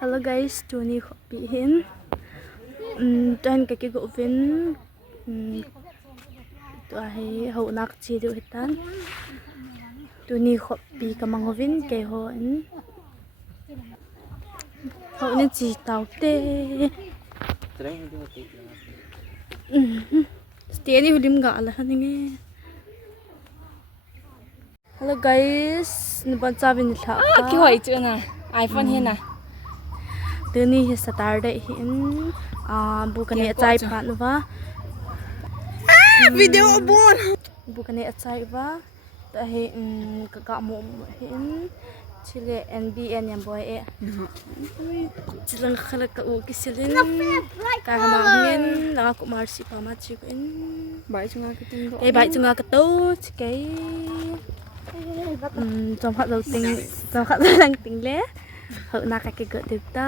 Hello guys, Tony copy hin. Tuhan kaki go vin. Tu ahi hau nak chi du hitan. Tony copy kamang vin kay ho in. Hau ni chi tau te. Stay hulim ga ala haninge. Hello guys, nuban sabin tha. Ki hoi chu na iPhone hin na. Tuni hi Saturday hin. Bukan ni achai pa nu ba. Video abon. Bukan ni achai ba. Tahi kakak mo hin. Chile NBN yang boy e. Chilang khala ka u kisilin. Ka hamangin lang ako marsi pa ma chi ko in. Bai chu nga ka tin do. Kay bai chu nga ka to kay trong phát đầu tình trong phát đầu tình lẽ hậu na cái gỡ được ta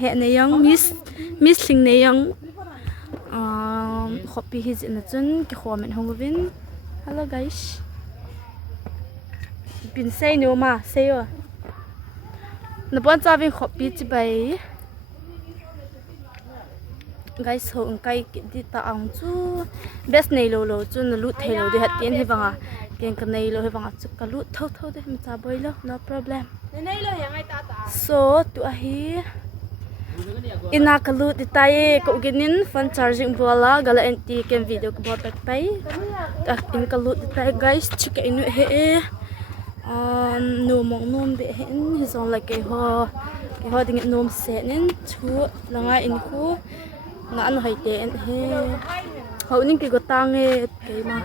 hẹn này yang miss sinh này yang copy his in the chun cái comment hong vin. Hello guys, bin say no ma say à nó bọn cha vin copy chỉ bay guys hậu cái đi ta ang chu best này lo chu nó lút thay lo đi hạt tiền hay vàng à cái này lo hay vàng chu cả lút thâu đấy mình ta bay lo no problem. So tu ahi ina ka lút đi tay cậu ginin phone charging bola gala anti kem video ko bot back pay in ka lút đi tay guys chika inu he no mong nom be hen hi zong like cái ho ding nom se nen chu langa in khu nga anu hai te en he hậu ning ki go tang e ke ma